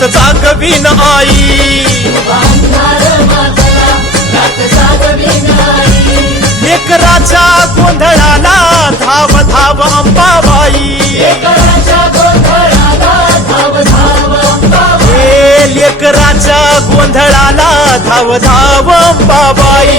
रात जागवीन आई, लेकराच्या गोंधळाला धाव धाव अंबाबाई, लेकराच्या गोंधळाला धाव धाव अंबाबाई.